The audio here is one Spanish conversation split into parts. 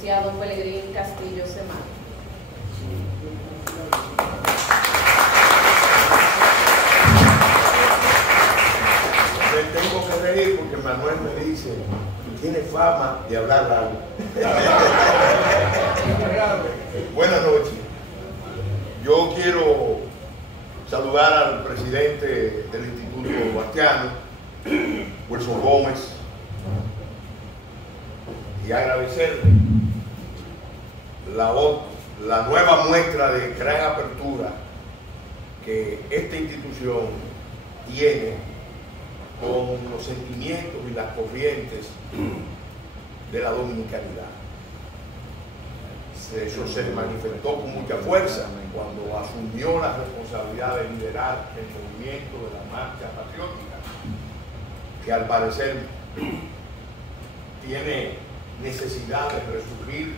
licenciado Pelegrín Castillo Semán. Me tengo que reír porque Manuel me dice, tiene fama de hablar largo. Buenas noches. Yo quiero saludar al presidente del Instituto Bastiano, Wilson Gómez, y agradecerle la nueva muestra de gran apertura que esta institución tiene con los sentimientos y las corrientes de la dominicanidad. Eso se manifestó con mucha fuerza cuando asumió la responsabilidad de liderar el movimiento de la marcha patriótica, que al parecer tiene necesidad de resurgir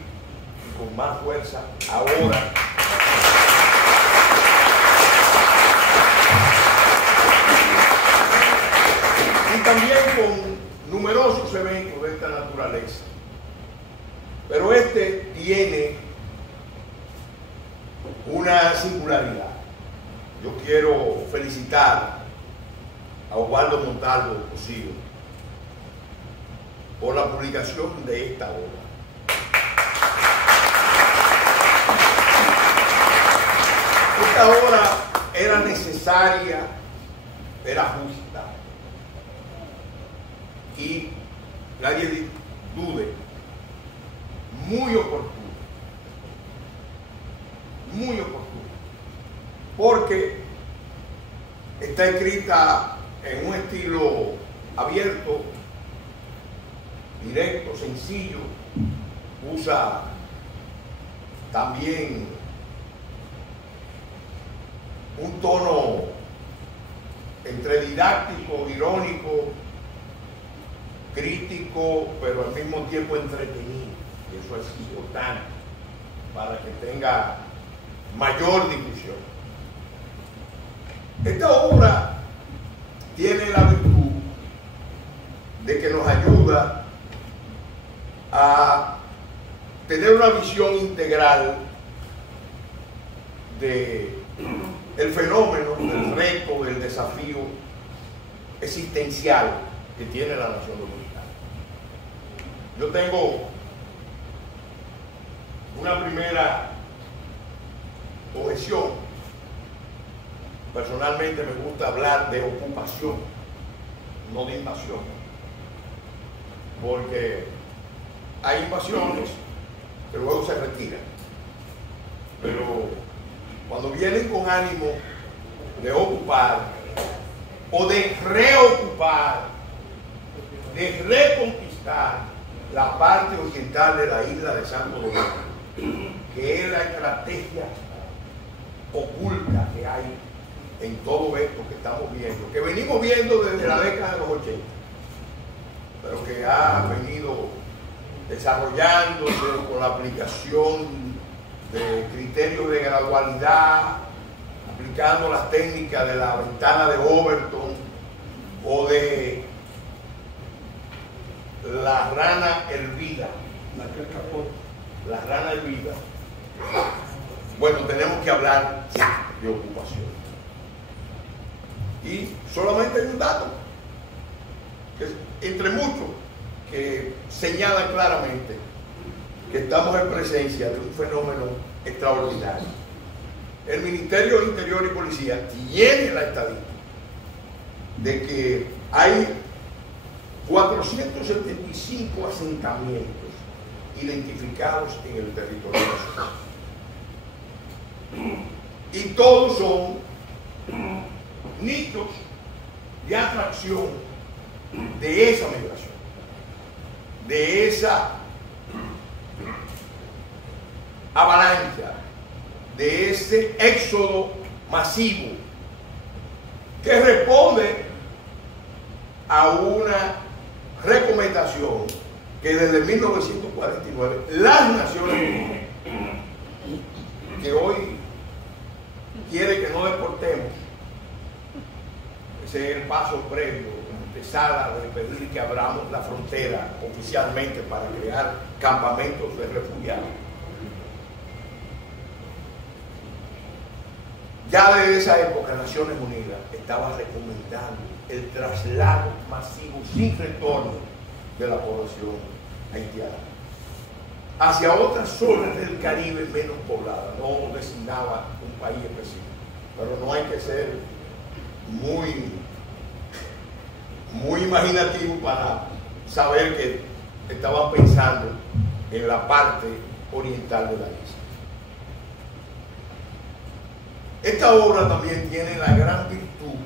con más fuerza ahora. Y también con numerosos eventos de esta naturaleza. Pero este tiene una singularidad. Yo quiero felicitar a Osvaldo Montalvo Cosío por la publicación de esta obra. Esta obra era necesaria, era justa y nadie dude, muy oportuna, porque está escrita en un estilo abierto, directo, sencillo, usa también un tono entre didáctico, irónico, crítico, pero al mismo tiempo entretenido. Y eso es importante para que tenga mayor difusión. Esta obra tiene la virtud de que nos ayuda a tener una visión integral del fenómeno, del reto, del desafío existencial que tiene la nación dominicana. Yo tengo una primera objeción. Personalmente me gusta hablar de ocupación, no de invasión, porque hay invasiones que luego se retiran, pero cuando vienen con ánimo de ocupar o de reocupar, de reconquistar la parte oriental de la isla de Santo Domingo, que es la estrategia oculta que hay en todo esto que estamos viendo, que venimos viendo desde la década de los 80, pero que ha venido desarrollándose con la aplicación de criterios de gradualidad, aplicando las técnicas de la ventana de Overton o de la rana hervida. La rana hervida. Bueno, tenemos que hablar de ocupación. Y solamente hay un dato, que entre muchos, que señalan claramente que estamos en presencia de un fenómeno extraordinario. El Ministerio de Interior y Policía tiene la estadística de que hay 475 asentamientos identificados en el territorio nacional. Y todos son nichos de atracción de esa migración, de esa avalancha, de ese éxodo masivo que responde a una recomendación que desde 1949 las Naciones Unidas, que hoy quiere que no deportemos, ese es el paso previo pesada de pedir que abramos la frontera oficialmente para crear campamentos de refugiados. Ya desde esa época Naciones Unidas estaba recomendando el traslado masivo sin retorno de la población haitiana hacia otras zonas del Caribe menos pobladas. No designaba un país específico, pero no hay que ser muy imaginativo para saber que estaban pensando en la parte oriental de la isla. Esta obra también tiene la gran virtud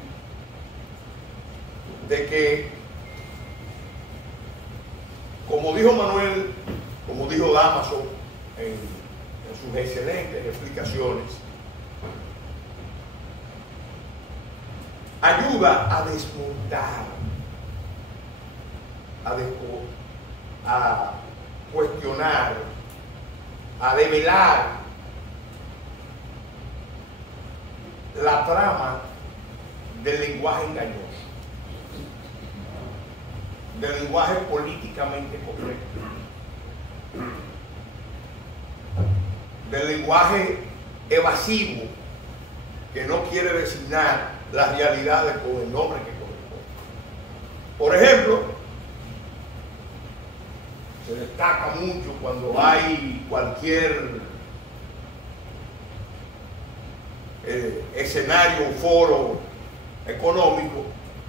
de que, como dijo Manuel, como dijo Damaso en sus excelentes explicaciones, ayuda a desmontar, a cuestionar, a develar la trama del lenguaje engañoso, del lenguaje políticamente correcto, del lenguaje evasivo que no quiere designar las realidades con el nombre que corresponde. Por ejemplo, se destaca mucho cuando hay cualquier escenario, foro económico,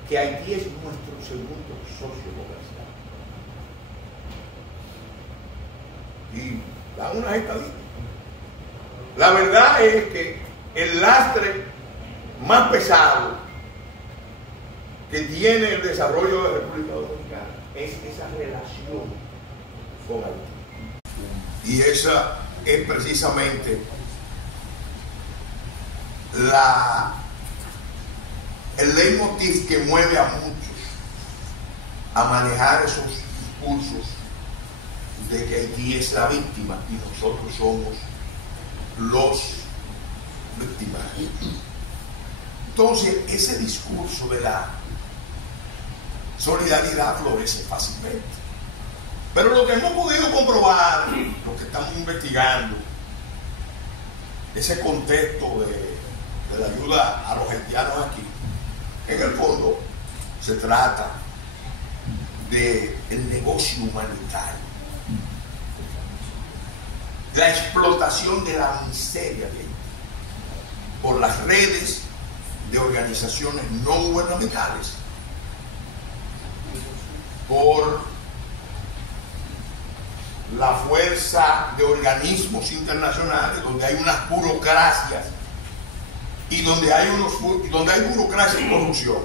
que Haití es nuestro segundo socio comercial. Y dan unas estadísticas. La verdad es que el lastre más pesado que tiene el desarrollo de la República Dominicana es esa relación con Haití. Y esa es precisamente el leitmotiv que mueve a muchos a manejar esos discursos de que Haití es la víctima y nosotros somos los victimarios. Entonces, ese discurso de la solidaridad florece fácilmente. Pero lo que hemos podido comprobar, lo que estamos investigando, ese contexto de la ayuda a los haitianos aquí, en el fondo se trata del negocio humanitario, la explotación de la miseria de Haití por las redes de organizaciones no gubernamentales, por la fuerza de organismos internacionales donde hay unas burocracias y donde hay burocracia y corrupción.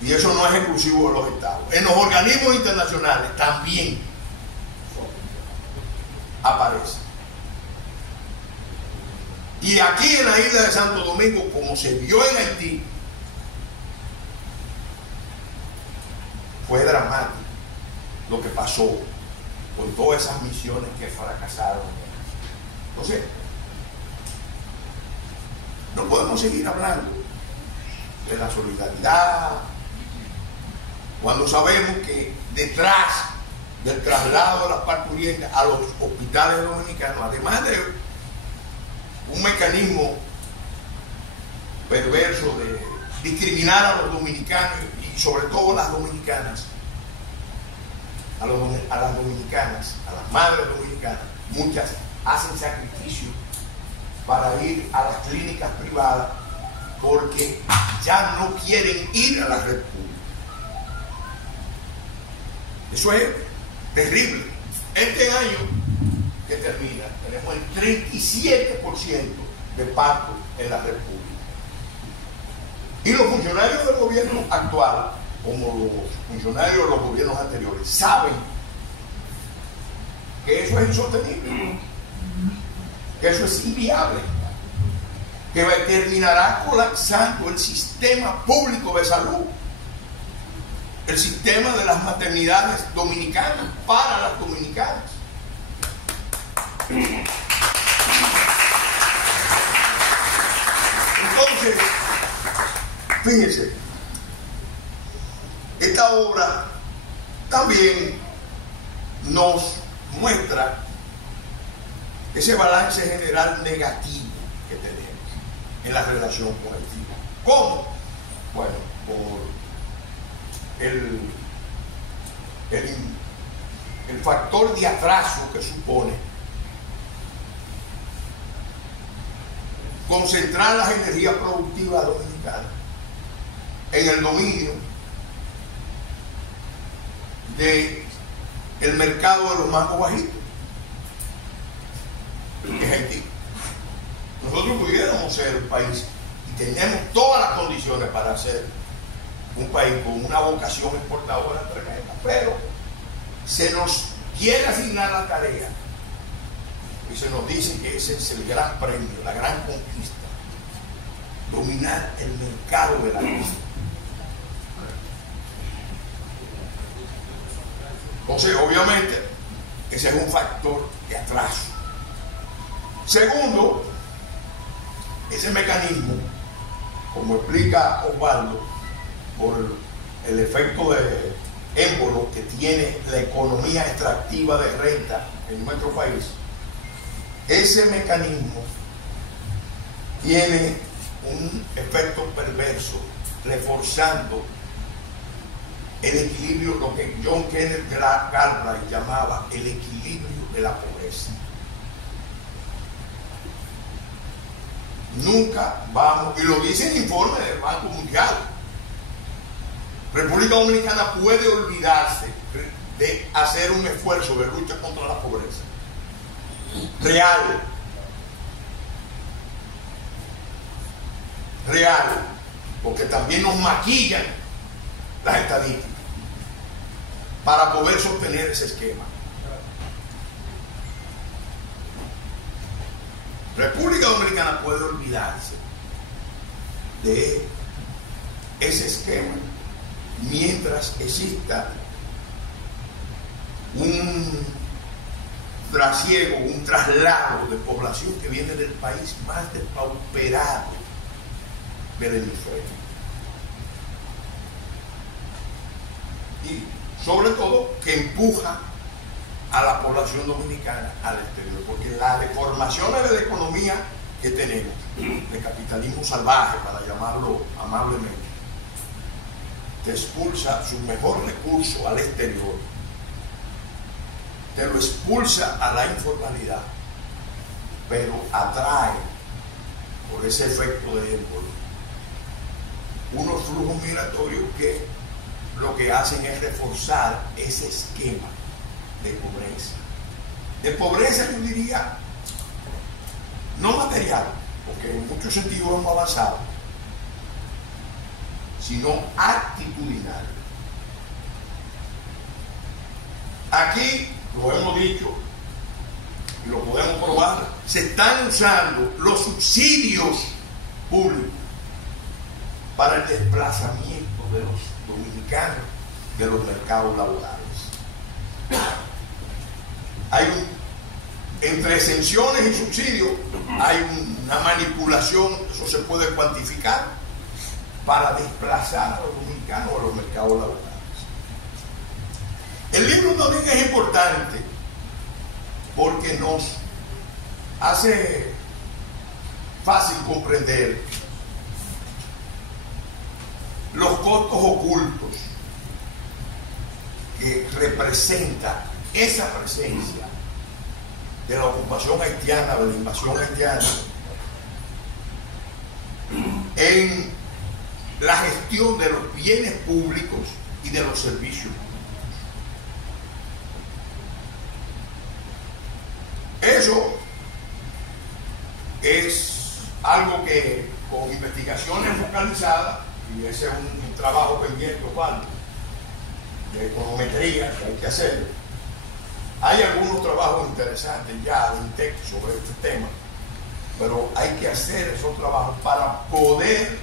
Y eso no es exclusivo de los estados. En los organismos internacionales también aparece. Y aquí en la isla de Santo Domingo, como se vio en Haití, fue dramático lo que pasó con todas esas misiones que fracasaron. Entonces, no podemos seguir hablando de la solidaridad cuando sabemos que detrás del traslado de las parturientas a los hospitales dominicanos, además de un mecanismo perverso de discriminar a los dominicanos y sobre todo a las dominicanas, a las dominicanas, a las madres dominicanas, muchas hacen sacrificios para ir a las clínicas privadas porque ya no quieren ir a la red pública. Eso es terrible. Este año que termina, tenemos el 37% de partos en la red pública. Y los funcionarios del gobierno actual, como los funcionarios de los gobiernos anteriores, saben que eso es insostenible, que eso es inviable, que terminará colapsando el sistema público de salud, el sistema de las maternidades dominicanas para las dominicanas. Entonces, fíjense, esta obra también nos muestra ese balance general negativo que tenemos en la relación con Haití. ¿Cómo? Bueno, por el factor de atraso que supone concentrar las energías productivas dominicanas en el dominio del mercado de los mangos bajitos, que es Haití. Nosotros pudiéramos ser un país y tenemos todas las condiciones para ser un país con una vocación exportadora tremenda, pero se nos quiere asignar la tarea y se nos dice que ese es el gran premio, la gran conquista: dominar el mercado de la vida. Entonces, obviamente, ese es un factor de atraso. Segundo, ese mecanismo, como explica Osvaldo, por el efecto de émbolo que tiene la economía extractiva de renta en nuestro país, ese mecanismo tiene un efecto perverso, reforzando el equilibrio, lo que John Kenneth Galbraith llamaba el equilibrio de la pobreza. Nunca vamos, y lo dice el informe del Banco Mundial, República Dominicana puede olvidarse de hacer un esfuerzo de lucha contra la pobreza real, porque también nos maquillan las estadísticas para poder sostener ese esquema. República Dominicana puede olvidarse de ese esquema mientras exista un trasiego, un traslado de población que viene del país más despauperado del hemisferio. Y sobre todo que empuja a la población dominicana al exterior, porque las deformaciones de la economía que tenemos, de capitalismo salvaje, para llamarlo amablemente, te expulsa su mejor recurso al exterior, te lo expulsa a la informalidad, pero atrae, por ese efecto de émbolo, unos flujos migratorios que lo que hacen es reforzar ese esquema de pobreza. De pobreza, yo diría, no material, porque en muchos sentidos hemos avanzado, sino actitudinal. Aquí, lo hemos dicho y lo podemos probar, se están usando los subsidios públicos para el desplazamiento de los dominicanos de los mercados laborales. Entre exenciones y subsidios hay una manipulación, eso se puede cuantificar, para desplazar a los dominicanos a los mercados laborales. El libro también es importante porque nos hace fácil comprender los costos ocultos que representa esa presencia de la ocupación haitiana, de la invasión haitiana, en la gestión de los bienes públicos y de los servicios públicos. Eso es algo que con investigaciones focalizadas, y ese es un trabajo pendiente, Osvaldo, de econometría que hay que hacer. Hay algunos trabajos interesantes ya de INTEC sobre este tema, pero hay que hacer esos trabajos para poder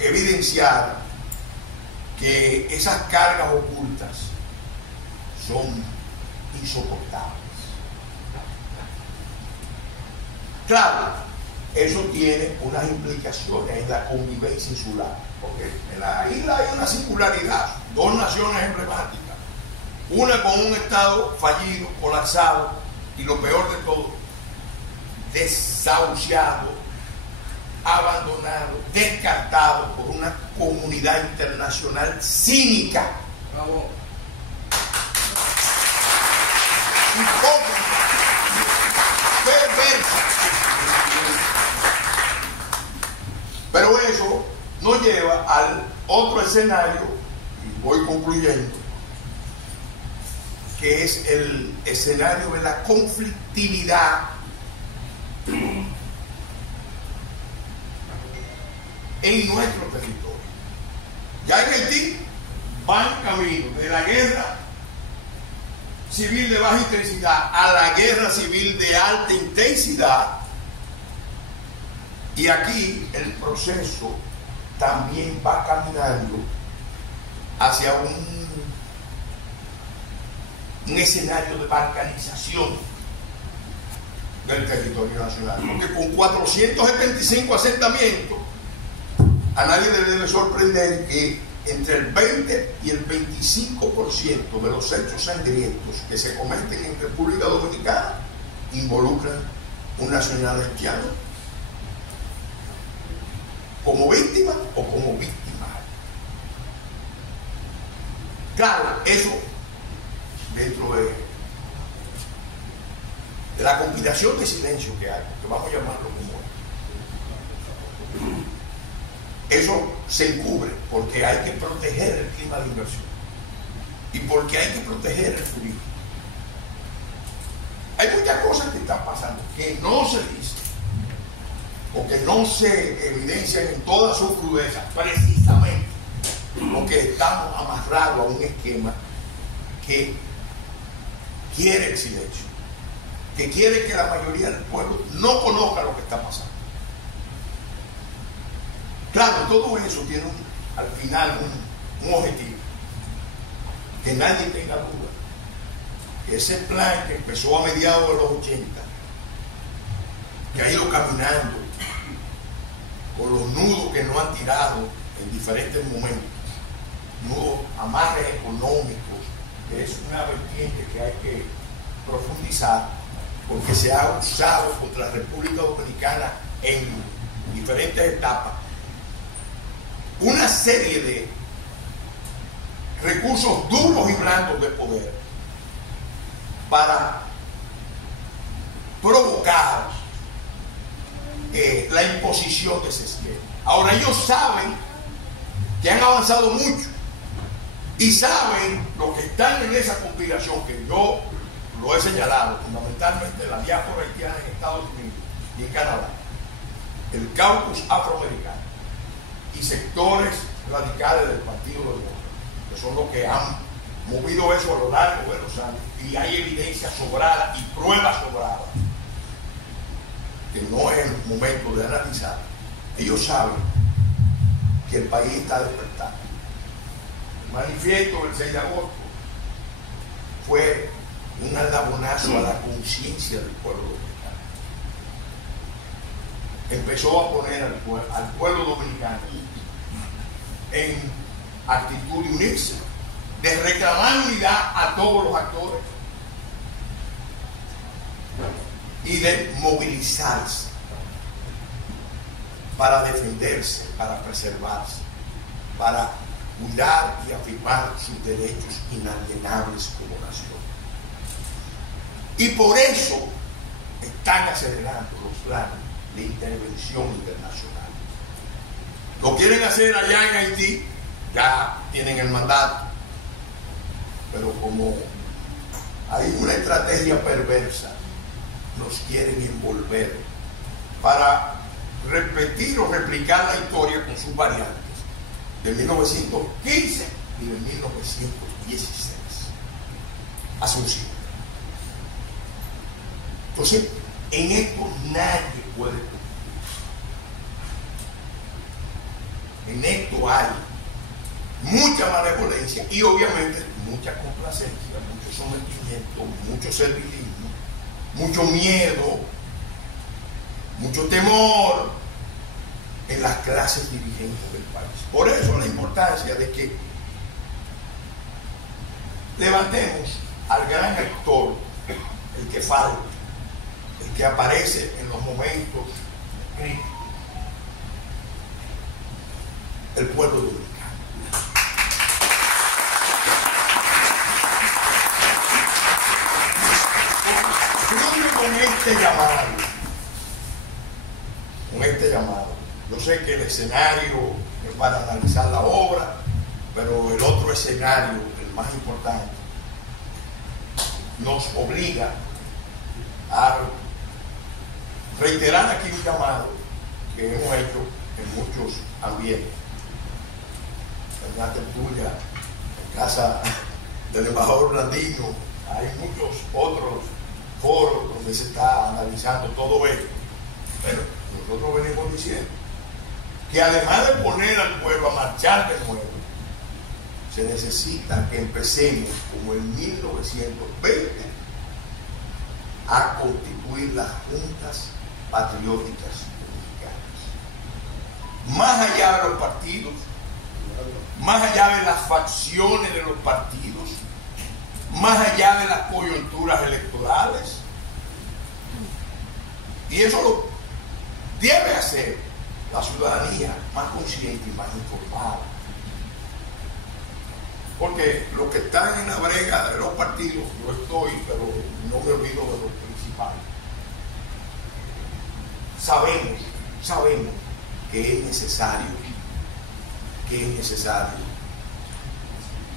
evidenciar que esas cargas ocultas son insoportables. Claro, eso tiene unas implicaciones en la convivencia insular, porque en la isla hay una singularidad, dos naciones emblemáticas, una con un estado fallido, colapsado, y lo peor de todo, desahuciado, abandonado, descartado por una comunidad internacional cínica. Bravo. Hipócrita, perversa. Pero eso nos lleva al otro escenario, y voy concluyendo, que es el escenario de la conflictividad en nuestro territorio. Ya en Haití van camino de la guerra civil de baja intensidad a la guerra civil de alta intensidad, y aquí el proceso también va caminando hacia un escenario de balcanización del territorio nacional, porque con 475 asentamientos a nadie le debe sorprender que entre el 20 y el 25% de los hechos sangrientos que se cometen en República Dominicana involucran un nacional haitiano como víctima o como víctima. Claro, eso dentro de la conspiración de silencio que hay, que vamos a llamarlo como eso se encubre porque hay que proteger el clima de inversión y porque hay que proteger el turismo. Hay muchas cosas que están pasando que no se dicen o que no se evidencian en toda su crudeza, precisamente porque estamos amarrados a un esquema que quiere el silencio, que quiere que la mayoría del pueblo no conozca lo que está pasando. Claro, todo eso tiene al final un objetivo, que nadie tenga duda. Ese plan que empezó a mediados de los 80, que ha ido caminando con los nudos que no han tirado en diferentes momentos, nudos, amarres económicos, que es una vertiente que hay que profundizar, porque se ha usado contra la República Dominicana en diferentes etapas una serie de recursos duros y blandos de poder para provocar la imposición de ese esquema. Ahora ellos saben que han avanzado mucho y saben lo que están en esa conspiración, que yo lo he señalado, fundamentalmente la diáspora haitiana en Estados Unidos y en Canadá, el caucus afroamericano y sectores radicales del Partido Demócrata, que son los que han movido eso a lo largo de los años, y hay evidencia sobrada y pruebas sobradas, que no es el momento de analizar. Ellos saben que el país está despertando. El manifiesto del 6 de agosto fue un aldabonazo a la conciencia del pueblo dominicano. Empezó a poner al pueblo dominicano en actitud de unirse, de reclamar unidad a todos los actores y de movilizarse para defenderse, para preservarse, para cuidar y afirmar sus derechos inalienables como nación. Y por eso están acelerando los planes de intervención internacional. Lo quieren hacer allá en Haití, ya tienen el mandato, pero como hay una estrategia perversa, nos quieren envolver para repetir o replicar la historia con sus variantes de 1915 y de 1916. Asunción. Entonces, en esto nadie puede cumplir. En esto hay mucha malevolencia y obviamente mucha complacencia, mucho sometimiento, mucho servilismo, mucho miedo mucho temor en las clases dirigentes del país. Por eso la importancia de que levantemos al gran actor, el que falta, el que aparece en los momentos críticos, el pueblo dominicano. Con este llamado, yo sé que el escenario es para analizar la obra, pero el otro escenario, el más importante, nos obliga a reiterar aquí un llamado que hemos hecho en muchos ambientes. En la tertulia, en casa del embajador Blandino, hay muchos otros foros donde se está analizando todo esto. Pero nosotros venimos diciendo que además de poner al pueblo a marchar de nuevo, se necesita que empecemos, como en 1920, a constituir las juntas patrióticas dominicanas. Más allá de los partidos, más allá de las facciones de los partidos, más allá de las coyunturas electorales. Y eso lo debe hacer la ciudadanía más consciente y más informada. Porque los que están en la brega de los partidos, yo estoy, pero no me olvido de los principales. Sabemos que es necesario,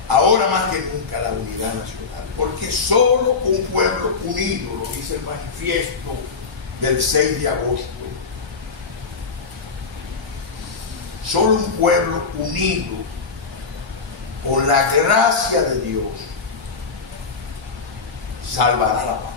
ahora más que nunca, la unidad nacional, porque solo un pueblo unido, lo dice el manifiesto del 6 de agosto, solo un pueblo unido con la gracia de Dios salvará la paz.